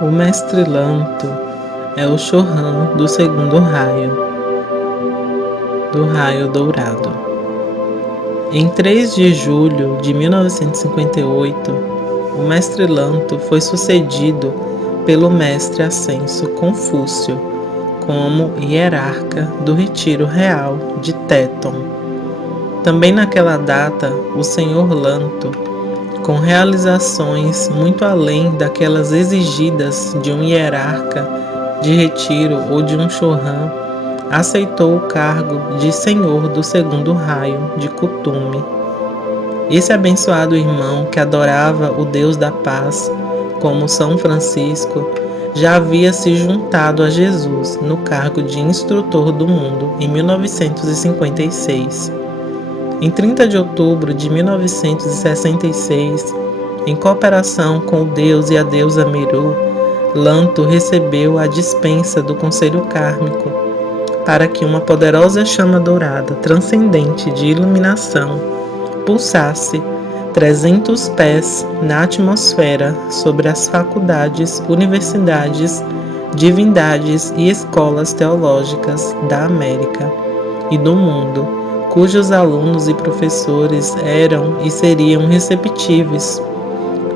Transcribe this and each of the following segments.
O mestre Lanto é o Chorhan do segundo raio, do raio dourado. Em 3 de julho de 1958, o mestre Lanto foi sucedido pelo mestre ascenso Confúcio como hierarca do Retiro Real de Teton. Também naquela data, o senhor Lanto, com realizações muito além daquelas exigidas de um hierarca de retiro ou de um Chorhan, aceitou o cargo de senhor do segundo raio de Kutume. Esse abençoado irmão que adorava o Deus da paz, como São Francisco, já havia se juntado a Jesus no cargo de instrutor do mundo em 1956. Em 30 de outubro de 1966, em cooperação com o deus e a deusa Meru, Lanto recebeu a dispensa do Conselho Kármico para que uma poderosa chama dourada transcendente de iluminação pulsasse 300 pés na atmosfera sobre as faculdades, universidades, divindades e escolas teológicas da América e do mundo, cujos alunos e professores eram e seriam receptíveis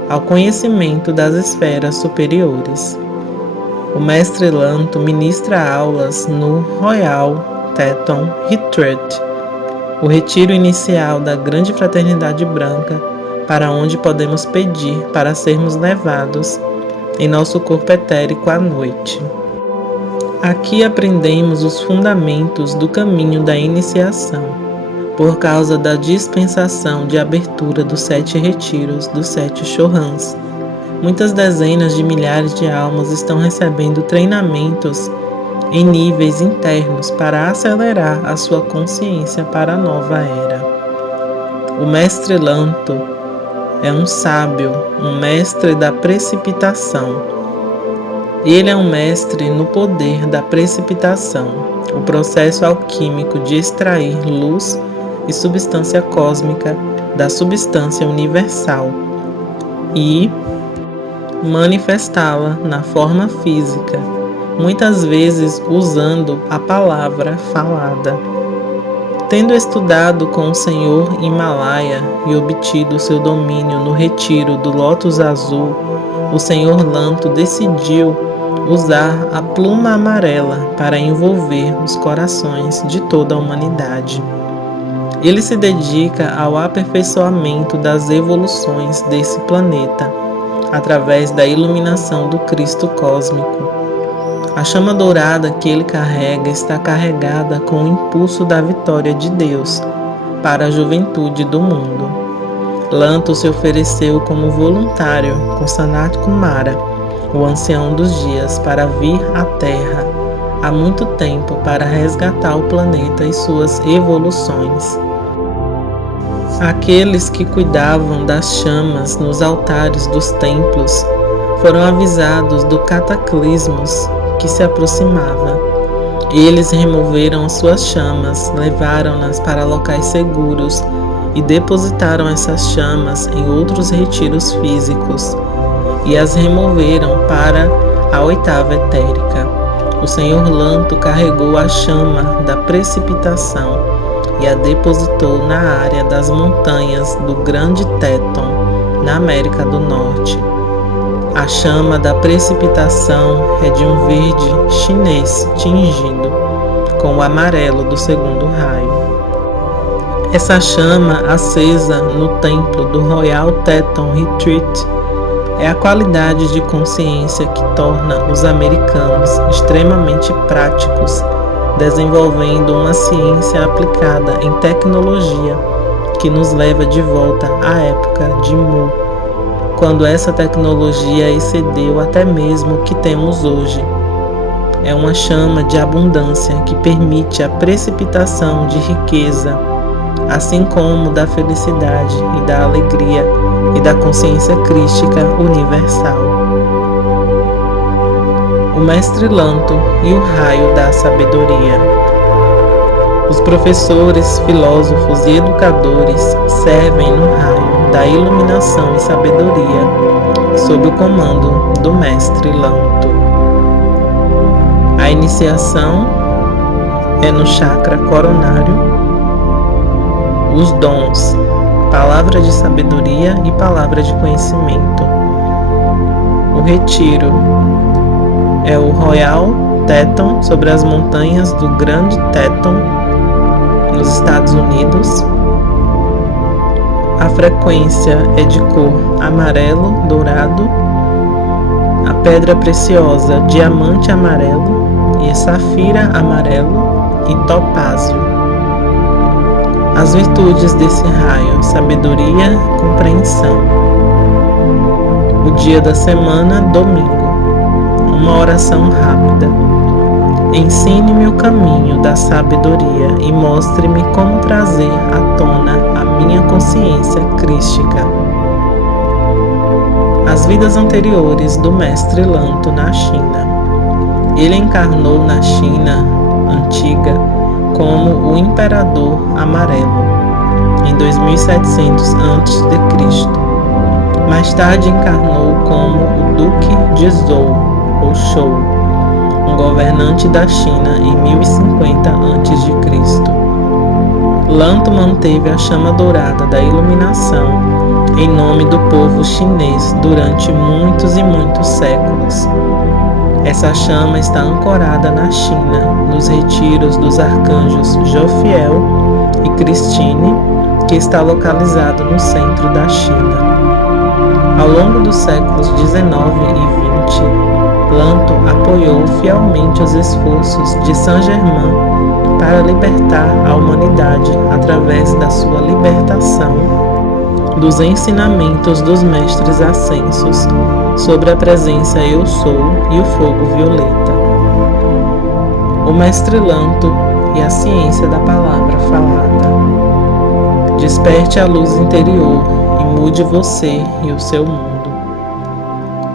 ao conhecimento das esferas superiores. O mestre Lanto ministra aulas no Royal Teton Retreat, o retiro inicial da Grande Fraternidade Branca, para onde podemos pedir para sermos levados em nosso corpo etérico à noite. Aqui aprendemos os fundamentos do caminho da iniciação, por causa da dispensação de abertura dos 7 retiros dos 7 Chorhans. Muitas dezenas de milhares de almas estão recebendo treinamentos em níveis internos para acelerar a sua consciência para a nova era. O mestre Lanto é um sábio, um mestre da precipitação. Ele é um mestre no poder da precipitação, o processo alquímico de extrair luz e substância cósmica da substância universal e manifestá-la na forma física, muitas vezes usando a palavra falada. Tendo estudado com o senhor Himalaia e obtido seu domínio no retiro do Lótus Azul, o senhor Lanto decidiu usar a pluma amarela para envolver os corações de toda a humanidade. Ele se dedica ao aperfeiçoamento das evoluções desse planeta, através da iluminação do Cristo cósmico. A chama dourada que ele carrega está carregada com o impulso da vitória de Deus para a juventude do mundo. Lanto se ofereceu como voluntário com Sanat Kumara, o ancião dos dias, para vir à Terra há muito tempo para resgatar o planeta e suas evoluções. Aqueles que cuidavam das chamas nos altares dos templos foram avisados do cataclismos que se aproximava. Eles removeram as suas chamas, levaram-nas para locais seguros e depositaram essas chamas em outros retiros físicos e as removeram para a 8ª etérica. O senhor Lanto carregou a chama da precipitação e a depositou na área das montanhas do Grande Teton, na América do Norte. A chama da precipitação é de um verde chinês tingido com o amarelo do segundo raio. Essa chama acesa no templo do Royal Teton Retreat é a qualidade de consciência que torna os americanos extremamente práticos, desenvolvendo uma ciência aplicada em tecnologia que nos leva de volta à época de Mu, quando essa tecnologia excedeu até mesmo o que temos hoje. É uma chama de abundância que permite a precipitação de riqueza, assim como da felicidade e da alegria e da consciência crística universal. O mestre Lanto e o raio da sabedoria. Os professores, filósofos e educadores servem no raio da iluminação e sabedoria, sob o comando do mestre Lanto. A iniciação é no chakra coronário. Os dons, palavra de sabedoria e palavra de conhecimento. O retiro é o Royal Teton sobre as montanhas do Grande Teton, nos Estados Unidos. A frequência é de cor amarelo dourado. A pedra preciosa, diamante amarelo e safira amarelo e topázio. As virtudes desse raio: sabedoria, compreensão. O dia da semana, domingo. Uma oração rápida. Ensine-me o caminho da sabedoria e mostre-me como trazer à tona a minha consciência crística. As vidas anteriores do mestre Lanto na China. Ele encarnou na China antiga como o Imperador Amarelo, em 2700 a.C. Mais tarde encarnou como o Duque de Zhou, ou Shou, um governante da China em 1050 a.C. Lanto manteve a chama dourada da iluminação em nome do povo chinês durante muitos e muitos séculos. Essa chama está ancorada na China, nos retiros dos arcanjos Jophiel e Christine, que está localizado no centro da China. Ao longo dos séculos 19 e 20, Lanto apoiou fielmente os esforços de Saint-Germain para libertar a humanidade através da sua libertação dos ensinamentos dos mestres ascensos sobre a presença Eu Sou e o fogo violeta. O mestre Lanto e a ciência da palavra falada. Desperte a luz interior e mude você e o seu mundo.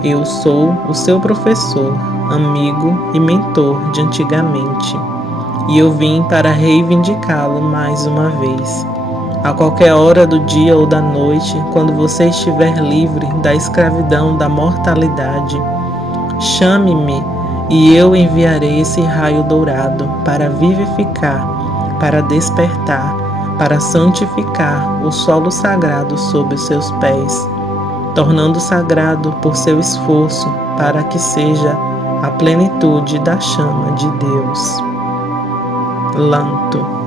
Eu sou o seu professor, amigo e mentor de antigamente, e eu vim para reivindicá-lo mais uma vez. A qualquer hora do dia ou da noite, quando você estiver livre da escravidão da mortalidade, chame-me e eu enviarei esse raio dourado para vivificar, para despertar, para santificar o solo sagrado sob os seus pés, tornando sagrado por seu esforço para que seja a plenitude da chama de Deus. Lanto.